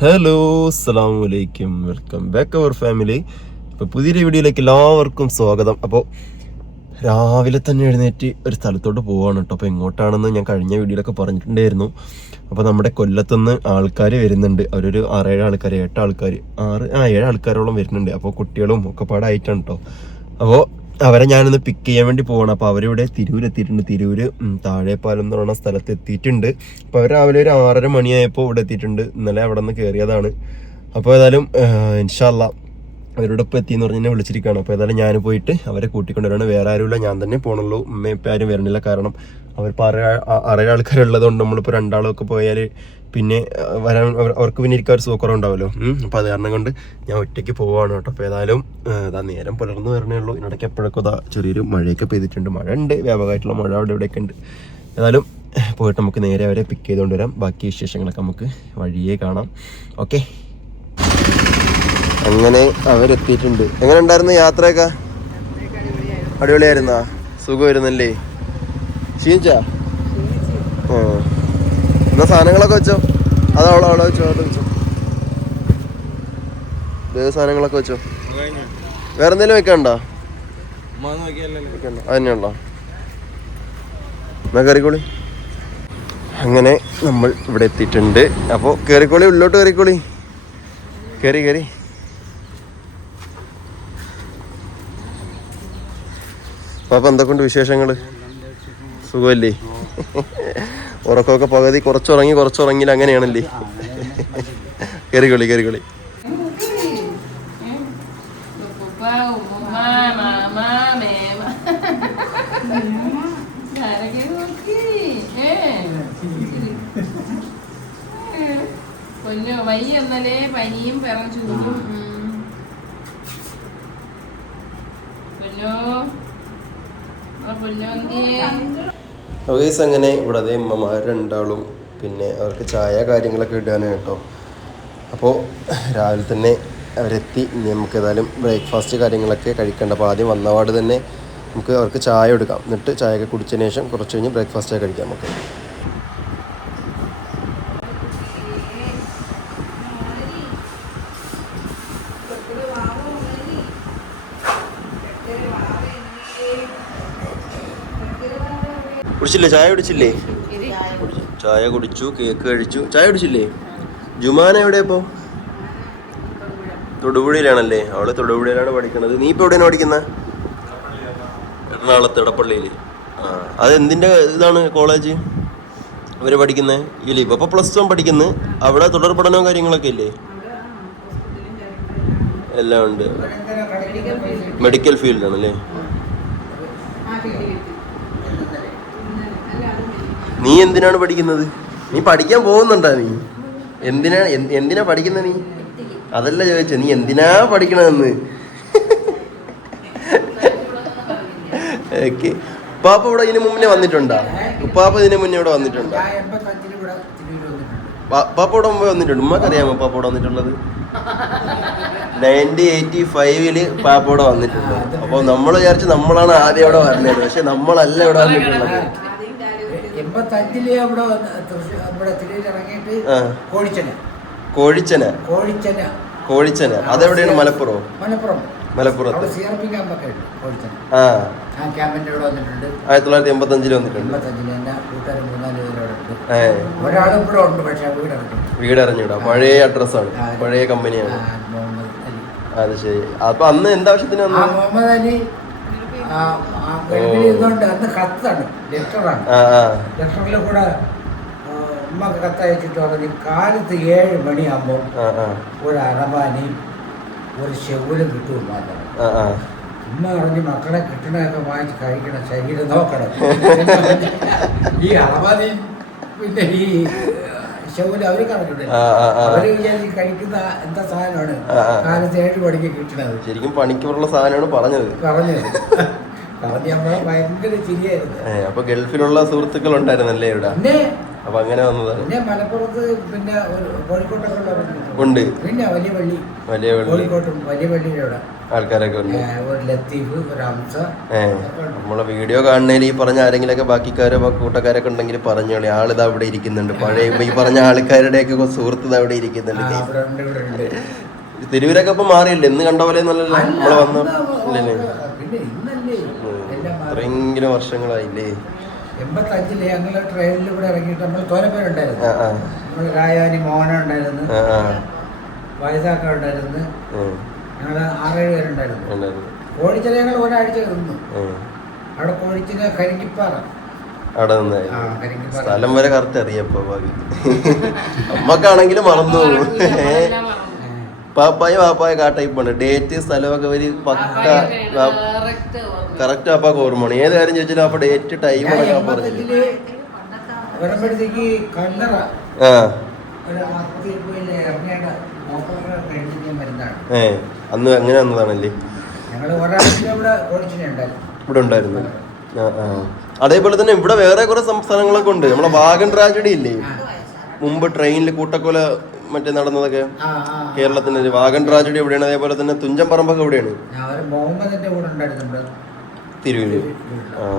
Hello അസ്സാം വലൈക്കും welcome back അവർ family ഇപ്പോൾ പുതിയൊരു വീഡിയോയിലേക്ക് എല്ലാവർക്കും സ്വാഗതം. അപ്പോൾ രാവിലെ തന്നെ എഴുന്നേറ്റ് ഒരു സ്ഥലത്തോട്ട് പോവാണ് കേട്ടോ. അപ്പോൾ എങ്ങോട്ടാണെന്ന് ഞാൻ കഴിഞ്ഞ വീഡിയോയിലൊക്കെ പറഞ്ഞിട്ടുണ്ടായിരുന്നു. അപ്പോൾ നമ്മുടെ കൊല്ലത്തുനിന്ന് ആൾക്കാർ വരുന്നുണ്ട്. അവരൊരു ആറേഴ് ആൾക്കാർ എട്ട് ആൾക്കാർ ആറ് ആ ഏഴ് ആൾക്കാരോളം വരുന്നുണ്ട്. അപ്പോൾ കുട്ടികളും ഒക്കെ പാടായിട്ടാണ് കേട്ടോ. അപ്പോൾ അവരെ ഞാനൊന്ന് പിക്ക് ചെയ്യാൻ വേണ്ടി പോകണം അപ്പോൾ അവരിവിടെ തിരൂർ എത്തിയിട്ടുണ്ട്. തിരൂർ താഴെപ്പാലം എന്ന് പറയുന്ന സ്ഥലത്ത് എത്തിയിട്ടുണ്ട്. അപ്പോൾ അവർ രാവിലെ ഒരു ആറര മണിയായപ്പോൾ ഇവിടെ എത്തിയിട്ടുണ്ട്. ഇന്നലെ അവിടെ നിന്ന് കയറിയതാണ് അപ്പോൾ ഏതായാലും ഇൻഷാല്ല അവരുടെ ഒപ്പം എത്തി എന്ന് പറഞ്ഞ് എന്നെ വിളിച്ചിരിക്കുകയാണ്. അപ്പോൾ ഏതായാലും ഞാൻ പോയിട്ട് അവരെ കൂട്ടിക്കൊണ്ടുവരാണ്. വേറെ ആരുമില്ല ഞാൻ തന്നെ പോകണുള്ളൂ ഉമ്മ ഇപ്പം ആരും വരണില്ല. കാരണം അവരിപ്പോൾ അറിയ അറിയ ആൾക്കാരുള്ളത് കൊണ്ട് നമ്മളിപ്പോൾ രണ്ടാളൊക്കെ പോയാൽ പിന്നെ വരാൻ അവർ- അവർക്ക് പിന്നെ ഇരിക്കാൻ ഒരു സുഖക്കുറവുണ്ടാവുമല്ലോ അപ്പോൾ അത് കാരണം കൊണ്ട് ഞാൻ ഒറ്റയ്ക്ക് പോവാണ് കേട്ടോ. അപ്പോൾ ഏതായാലും ഇതാ നേരം പുലർന്നു വരണേ ഉള്ളൂ. ഇതിനിടയ്ക്ക് എപ്പോഴൊക്കെ ഇതാ ചെറിയൊരു മഴയൊക്കെ പെയ്തിട്ടുണ്ട്. മഴ ഉണ്ട് വ്യാപകമായിട്ടുള്ള മഴ അവിടെ ഇവിടെയൊക്കെ ഉണ്ട്. ഏതായാലും പോയിട്ട് നമുക്ക് നേരെ അവരെ പിക്ക് ചെയ്തുകൊണ്ട് വരാം. ബാക്കി വിശേഷങ്ങളൊക്കെ നമുക്ക് വഴിയേ കാണാം. ഓക്കെ അങ്ങനെ അവരെത്തിയിട്ടുണ്ട്? എങ്ങനെ ഉണ്ടായിരുന്നു യാത്രയൊക്കെ? അടിപൊളിയായിരുന്നാ? സുഖമായിരുന്നല്ലേ? ക്ഷീണിച്ചാ? ആ. എന്നാ സാധനങ്ങളൊക്കെ വെച്ചോ? അതോ അവളോ അവളോ വെച്ചോ അവിടെ വെച്ചോ. വേറെ സാധനങ്ങളൊക്കെ വെച്ചോ. വേറെ എന്തെങ്കിലും വെക്കണ്ട. അതന്നെയുള്ളോ എന്നാ കയറിക്കോളി അങ്ങനെ നമ്മൾ ഇവിടെ എത്തിയിട്ടുണ്ട്. അപ്പോൾ കയറിക്കോളി ഉള്ളോട്ട് കയറിക്കോളി കയറി കയറി പാപ്പ എന്തൊക്കെയുണ്ട് വിശേഷങ്ങൾ സുഖമല്ലേ ഉറക്കമൊക്കെ പകുതി കുറച്ചുറങ്ങി കുറച്ചുറങ്ങിയില്ല അങ്ങനെയാണല്ലേ? ഏ? ഏ. പൊന്നു വയ്യ എന്നല്ലേ പനിയും പിറം ചൂടും. പൊന്നു ഗൈസ് അങ്ങനെ ഇവിടെ അതേ അമ്മമാർ രണ്ടാളും പിന്നെ അവർക്ക് ചായ കാര്യങ്ങളൊക്കെ ഇടാനാണ് കേട്ടോ. അപ്പോൾ രാവിലെ തന്നെ അവരെത്തി. ഇനി നമുക്ക് ഏതായാലും ബ്രേക്ക്ഫാസ്റ്റ് കാര്യങ്ങളൊക്കെ കഴിക്കേണ്ട. അപ്പോൾ ആദ്യം വന്നപാട് തന്നെ നമുക്ക് അവർക്ക് ചായ എടുക്കാം. എന്നിട്ട് ചായയൊക്കെ കുടിച്ചതിന് ശേഷം കുറച്ച് കഴിഞ്ഞ് ബ്രേക്ക്ഫാസ്റ്റ് കഴിക്കാം നമുക്ക്. കുടിച്ചില്ലേ? ചായ കുടിച്ചില്ലേ? ചായ കുടിച്ചു കേക്ക് കഴിച്ചു. ചായ കുടിച്ചില്ലേ? ജുമാന എവിടെ ഇപ്പോ? തൊടുപുഴയിലാണല്ലേ? അവൾ തൊടുപുഴയിലാണ് പഠിക്കുന്നത് നീ ഇപ്പൊ എവിടെയാണ് പഠിക്കുന്നത് എറണാകുളത്ത് ഇടപ്പള്ളിയിൽ ആ അതെന്തിന്റെ ഇതാണ് കോളേജ്? അവർ പഠിക്കുന്നത് ഇല്ല ഇപ്പൊ പ്ലസ് വൺ പഠിക്കുന്നത് അവിടെ തുടർ പഠനവും കാര്യങ്ങളൊക്കെ ഇല്ലേ? എല്ലാം ഉണ്ട്. മെഡിക്കൽ ഫീൽഡാണ് അല്ലേ നീ എന്തിനാണ് പഠിക്കുന്നത്? നീ പഠിക്കാൻ പോകുന്നുണ്ടാ നീ? എന്തിനാ എന്തിനാ പഠിക്കുന്ന നീ? അതല്ല ചോദിച്ച നീ എന്തിനാ പഠിക്കണമെന്ന് ഓക്കെ. ഉപ്പാപ്പ ഇവിടെ ഇതിനു മുന്നേ വന്നിട്ടുണ്ടാ? ഉപ്പാപ്പ ഇതിനു മുന്നേ ഇവിടെ വന്നിട്ടുണ്ടോ? ഉപ്പാപ്പ ഇവിടെ മുമ്പ് വന്നിട്ടുണ്ട്. ഉമ്മക്ക് അറിയാമോ ഉപ്പാപ്പ ഇവിടെ വന്നിട്ടുള്ളത്? നയന്റീൻ എയ്റ്റി ഫൈവിൽ പാപ്പ ഇവിടെ വന്നിട്ടുണ്ട്. അപ്പൊ നമ്മൾ വിചാരിച്ച് നമ്മളാണ് ആദ്യം ഇവിടെ വരുന്നത് പക്ഷെ നമ്മളല്ല ഇവിടെ വന്നിട്ടുള്ളത്. എൺപത്തഞ്ചിൽ ഇവിടെ അവിടെ തൃശ്ശൂർ ഇവിടെ തിരൂര് ഇറങ്ങിയിട്ട് ആ. കോഴിച്ചന. കോഴിച്ചന. കോഴിച്ചന. കോഴിച്ചന. അതെവിടെയാണ്? മലപ്പുറം? മലപ്പുറം. മലപ്പുറത്ത്. അവിടെ സി ആർ പി ക്യാമ്പൊക്കെ ഉണ്ട് കോഴിച്ചന. ആ. ആ ക്യാമ്പിന്റെ ഇവിടെ വന്നിട്ടുണ്ട്. ആയിരത്തി തൊള്ളായിരത്തി എൺപത്തി അഞ്ചിൽ വന്നിട്ടുണ്ട്. എൺപത്തഞ്ചിൽ എന്റെ കൂട്ടുകാരൻ മൂന്നാൽ പേര് അവിടെ ഉണ്ട്. ഏ. ഒരാളും ഇവിടെ ഉണ്ട് പക്ഷെ വീട് വീട് അറിഞ്ഞൂടാ പഴയ അഡ്രസ്സാണ്. പഴയ കമ്പനിയാണ്. ആ, മുഹമ്മദ് അലി. അത് ശരി. അപ്പൊ അന്ന് എന്താവശ്യത്തിന് ആ വന്നു മുഹമ്മദ് അലി ആ, അന്ന് കത്താണ്. ലെറ്ററാണ്. ലെറ്ററിൽ കൂടെ ഉമ്മക്ക് കത്തയച്ചിട്ട് പറഞ്ഞു കാലത്ത് ഏഴ് മണിയാകുമ്പോൾ ഒരു അറബാനയും ഒരു ഷെവലും കിട്ടും മാത്രം ഉമ്മ പറഞ്ഞു മക്കളെ കിട്ടണമൊക്കെ വാങ്ങിച്ച് കഴിക്കണം ശരീരം നോക്കണം. ഈ അറബാനയും പിന്നെ ഈ ഷെവലും അവർ ആ. അവർ വിചാരിച്ച് കഴിക്കുന്ന എന്താ സാധനമാണ്. കാലത്ത് ഏഴ് മണിക്ക് കിട്ടണത്. ശരിക്കും പണിക്കുള്ള സാധനമാണ് പറഞ്ഞത്. പറഞ്ഞത്. അപ്പൊ ഗൾഫിലുള്ള സുഹൃത്തുക്കൾ ഉണ്ടായിരുന്നല്ലേ ഇവിടെ അപ്പൊ അങ്ങനെ വന്നതാണ് പിന്നെ മലപ്പുറത്ത് പിന്നെ കോഴിക്കോട്ടൊക്കെ ഉണ്ട്. പിന്നെ വലിയ പള്ളി. വലിയ പള്ളി. കോഴിക്കോട്ടും വലിയ പള്ളിയുടെ ആൾക്കാരൊക്കെ ഉണ്ട്. ലത്തീഫ് നമ്മളെ വീഡിയോ കാണുന്നതിൽ ഈ പറഞ്ഞ ആരെങ്കിലൊക്കെ ബാക്കിക്കാരോ കൂട്ടക്കാരൊക്കെ ഉണ്ടെങ്കിൽ പറഞ്ഞോളി ആളിത് അവിടെ ഇരിക്കുന്നുണ്ട്. പഴയ ഈ പറഞ്ഞ ആൾക്കാരുടെയൊക്കെ സുഹൃത്ത് അവിടെ ഇരിക്കുന്നുണ്ട്. തിരുവരൊക്കെ ഇപ്പൊ മാറിയില്ലേ? എന്ന് കണ്ട പോലെ നമ്മൾ വന്നു ഇല്ലല്ലേ? ഇത്രയെങ്കിലും വർഷങ്ങളായില്ലേ? എൺപത്തഞ്ചിൽ ഞങ്ങൾ ട്രെയിനിൽ ഇവിടെ ഇറങ്ങിയിട്ട് നമ്മൾ തോനെ പേരുണ്ടായിരുന്നു നമ്മൾ രായാനി മോഹന ഉണ്ടായിരുന്നു. വൈസാക്ക ഉണ്ടായിരുന്നു. ഞങ്ങൾ ആറേഴ് പേരുണ്ടായിരുന്നു. ഉണ്ടായിരുന്നു. കോഴിച്ചില ഞങ്ങൾ ഒരാഴ്ച നിന്നു. അവിടെ കോഴിച്ചില കരിങ്കിപ്പാറ അവിടെ സ്ഥലം വരെ കറക്റ്റ് അറിയപ്പോ ഭാഗ്യം. അമ്മക്കാണെങ്കിലും മറന്നു പോകും ഏ എല്ലാം മറന്നു. ഏ. പാപ്പായ പാപ്പായ കാ ടൈപ്പാണ് ഡേറ്റ് സ്ഥലമൊക്കെ ഒരു പക്ക. കറക്റ്റ് പാപ്പാക്ക് ഓർമ്മയാണ് ഏത് കാര്യം ചോദിച്ചാലും അപ്പൊ ഡേറ്റ് ടൈം ഞാൻ അടക്കം പറഞ്ഞു അന്ന് അങ്ങനെ വന്നതാണല്ലേ? ഇവിടെ ഉണ്ടായിരുന്നു. അതേപോലെ തന്നെ ഇവിടെ വേറെ കുറെ സംസ്ഥാനങ്ങളൊക്കെ ഉണ്ട്. നമ്മളെ വാഗൻ ട്രാജഡി ഇല്ലേ? മുമ്പ് ട്രെയിനിൽ കൂട്ടക്കൊല മറ്റേ നടന്നതൊക്കെ? കേരളത്തിന്റെ ഒരു വാഗൻ ട്രാജഡി എവിടെയാണ്? അതേപോലെ തന്നെ തുഞ്ചൻ പറമ്പൊക്കെ എവിടെയാണ്.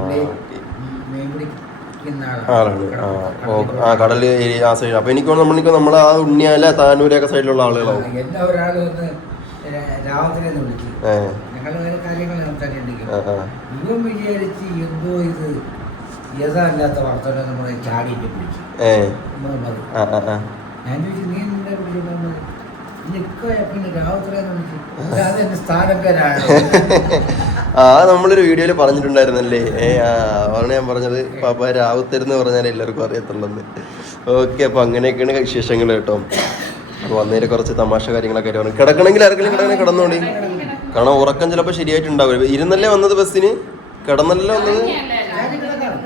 മീൻ ആളാണ്. ആ കടൽ ഏരിയ ആ സൈഡ് അപ്പൊ എനിക്ക് നമ്മളിപ്പോ നമ്മളെ ആ ഉണ്ണിയാല താനൂരൊക്കെ സൈഡിലുള്ള ആളുകളോ. ഏഹ് ഏ. ഞാൻ ചോദിച്ചു നീ ആ നമ്മളൊരു വീഡിയോയിൽ പറഞ്ഞിട്ടുണ്ടായിരുന്നല്ലേ? ഏ ആ അതാണ് ഞാൻ പറഞ്ഞത്. പാപ്പ രാവുത്തരുന്ന് പറഞ്ഞാൽ എല്ലാവർക്കും അറിയത്തുള്ളന്ന്. ഓക്കെ അപ്പൊ അങ്ങനെയൊക്കെയാണ് വിശേഷങ്ങൾ കേട്ടോ. അപ്പൊ വന്നതിൽ കുറച്ച് തമാശ കാര്യങ്ങളൊക്കെ ആയിട്ട് പറഞ്ഞു കിടക്കണമെങ്കിൽ ആർക്കെങ്കിലും കിടക്കണേ കിടന്നോണ്ടി. കാരണം ഉറക്കം ചിലപ്പോൾ ശരിയായിട്ടുണ്ടാവില്ല. ഇരുന്നല്ലേ വന്നത് ബസ്സിന്? കിടന്നല്ലേ വന്നത്?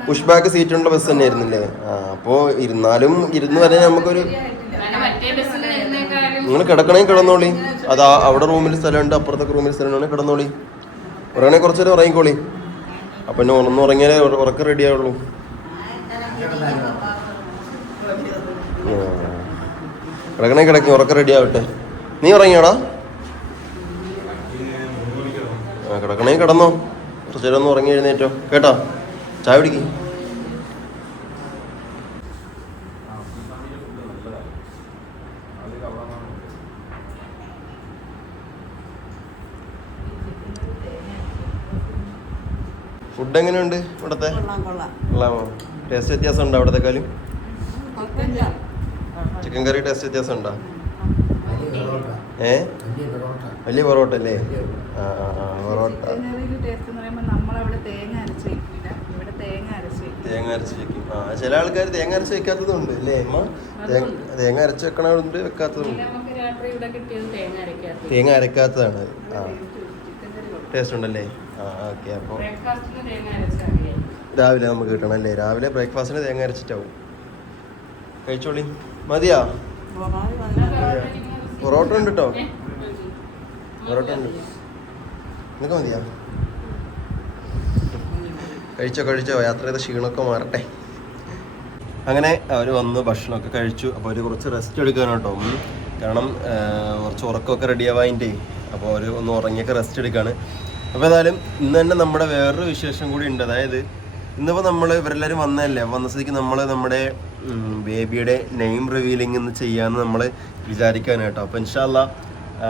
പുഷ് ബാക്ക് സീറ്റുള്ള ബസ് തന്നെ ആയിരുന്നില്ലേ ആ അപ്പോ ഇരുന്നാലും ഇരുന്ന് വരെ നമുക്കൊരു കാരണം മറ്റേ ബസ്സിൽ ഇരുന്നേക്കാളും നിങ്ങൾ കിടക്കണേ കിടന്നോളി. അതാ അവിടെ റൂമിൽ സ്ഥലമുണ്ട് അപ്പുറത്തൊക്കെ റൂമിൽ സ്ഥലമുണ്ട് കിടന്നോളി. ഉറങ്ങണേ കുറച്ച് നേരം ഉറങ്ങിക്കോളി. അപ്പം എന്നെ ഒന്ന് ഉറങ്ങിയാലേ ഉറ- ഉറക്കം റെഡി ആവുള്ളൂ. കിടക്കണേ കിടക്കി ഉറക്കം റെഡി ആവട്ടെ. നീ ഉറങ്ങിയോടാ? കിടക്കണേ കിടന്നോ. കുറച്ച് നേരം ഒന്ന് ഉറങ്ങി എഴുന്നേറ്റോ. കേട്ടോ? ചായ പിടിക്ക് ഫുഡ് എങ്ങനെയുണ്ട് ഇവിടത്തെ? കൊള്ളാം കൊള്ളാം. കൊള്ളാമോ? ടേസ്റ്റ് വ്യത്യാസം ഉണ്ടോ അവിടത്തെ കാലും ചിക്കൻ കറി ടേസ്റ്റ് വ്യത്യാസം ഉണ്ടോ വലിയ പൊറോട്ട ഏ വലിയ പൊറോട്ട. അല്ലേ ആ പൊറോട്ട. തേങ്ങ അരച്ച് വയ്ക്കില്ല ഇവിടെ തേങ്ങ അരച്ച് തേങ്ങ അരച്ച് വെക്കും. ആ ചില ആൾക്കാർ തേങ്ങ അരച്ച് വെക്കാത്തതുണ്ട് അല്ലേ അമ്മ? തേങ്ങ അരച്ച് വെക്കണതുണ്ട് വെക്കാത്തതുണ്ട്. തേങ്ങ അരക്കാത്ത തേങ്ങ അരക്കാത്തതാണ് ആ. ടേസ്റ്റ് ഉണ്ടല്ലേ? ഓക്കെ അപ്പോൾ രാവിലെ നമുക്ക് കിട്ടണം അല്ലേ? രാവിലെ ബ്രേക്ക്ഫാസ്റ്റിന് തേങ്ങ അരച്ചിട്ടാവും. കഴിച്ചോളി. മതിയാ? പൊറോട്ട ഉണ്ട് കേട്ടോ പൊറോട്ട ഉണ്ട്. നിനക്ക് മതിയാ? കഴിച്ചോ കഴിച്ചോ. യാത്ര ചെയ്ത ക്ഷീണമൊക്കെ മാറട്ടെ. അങ്ങനെ അവർ വന്ന് ഭക്ഷണമൊക്കെ കഴിച്ചു. അപ്പോൾ അവർ കുറച്ച് റെസ്റ്റ് എടുക്കാൻ കേട്ടോ. കാരണം കുറച്ച് ഉറക്കമൊക്കെ റെഡിയാവാതിന്റെ അപ്പോൾ അവർ ഒന്ന് ഉറങ്ങിയൊക്കെ റെസ്റ്റ് എടുക്കുകയാണ് അപ്പോൾ ഏതായാലും ഇന്ന് തന്നെ നമ്മുടെ വേറൊരു വിശേഷം കൂടി ഉണ്ട്. അതായത് ഇന്നിപ്പോൾ നമ്മൾ ഇവരെല്ലാവരും വന്നതല്ലേ? വന്ന സ്ഥിതിക്ക് നമ്മൾ നമ്മുടെ ബേബിയുടെ നെയിം റിവീലിംഗ് ഇന്ന് ചെയ്യാമെന്ന് നമ്മൾ വിചാരിക്കാനാണ് കേട്ടോ. അപ്പോൾ ഇൻഷാല്ല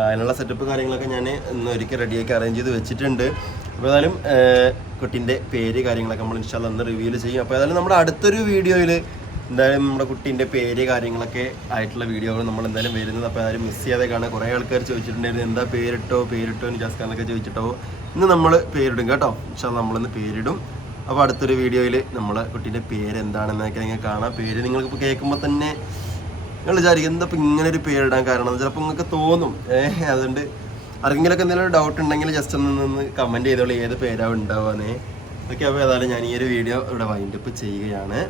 അതിനുള്ള സെറ്റപ്പ് കാര്യങ്ങളൊക്കെ ഞാൻ ഇന്ന് ഒരിക്കൽ റെഡിയാക്കി അറേഞ്ച് ചെയ്ത് വെച്ചിട്ടുണ്ട്. അപ്പോൾ ഏതായാലും കുട്ടീന്റെ പേര് കാര്യങ്ങളൊക്കെ നമ്മൾ ഇൻഷാല്ല ഇന്ന് റിവീൽ ചെയ്യും. അപ്പോൾ ഏതായാലും നമ്മുടെ അടുത്തൊരു വീഡിയോയിൽ എന്തായാലും നമ്മുടെ കുട്ടീന്റെ പേര് കാര്യങ്ങളൊക്കെ ആയിട്ടുള്ള വീഡിയോകൾ നമ്മൾ എന്തായാലും വരുന്നത്. അപ്പോൾ ആരും മിസ് ചെയ്യാതെ കാണാൻ കുറേ ആൾക്കാർ ചോദിച്ചിട്ടുണ്ടായിരുന്നു എന്താ പേരിട്ടോ? പേരിട്ടോ? നിജാസ്ഖാനൊക്കെ ചോദിച്ചിട്ടോ. ഇന്ന് നമ്മൾ പേരിടും കേട്ടോ. പക്ഷേ നമ്മളിന്ന് പേരിടും. അപ്പോൾ അടുത്തൊരു വീഡിയോയിൽ നമ്മൾ കുട്ടീന്റെ പേര് എന്താണെന്നൊക്കെ നിങ്ങൾക്ക് കാണാം. പേര് നിങ്ങൾക്ക് ഇപ്പോൾ കേൾക്കുമ്പോൾ തന്നെ നിങ്ങൾ വിചാരിക്കും എന്താ ഇപ്പം ഇങ്ങനെ ഒരു പേരിടാൻ കാരണം? ചിലപ്പോൾ നിങ്ങൾക്ക് തോന്നും. ഏഹ് അതുകൊണ്ട് ആർക്കെങ്കിലുമൊക്കെ എന്തെങ്കിലും ഡൗട്ട് ഉണ്ടെങ്കിൽ ജസ്റ്റ് ഒന്ന് നിന്ന് കമന്റ് ചെയ്തോളൂ ഏത് പേരാണ് ഉണ്ടാവുക എന്നേ. ഓക്കെ അപ്പോൾ ഏതായാലും ഞാൻ ഈ ഒരു വീഡിയോ ഇവിടെ വൈൻഡപ്പ് ചെയ്യുകയാണ്.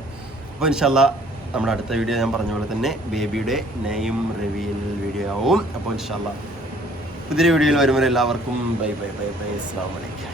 അപ്പോൾ ഇൻഷല്ല നമ്മുടെ അടുത്ത വീഡിയോ ഞാൻ പറഞ്ഞ പോലെ തന്നെ ബേബിയുടെ നെയിം റിവീൽ വീഡിയോ ആവും. അപ്പോൾ ഇൻഷല്ല പുതിയ വീഡിയോയിൽ വരുമ്പോൾ എല്ലാവർക്കും ബൈ ബൈ ബൈ ബൈ. അസ്സാം വലൈക്കും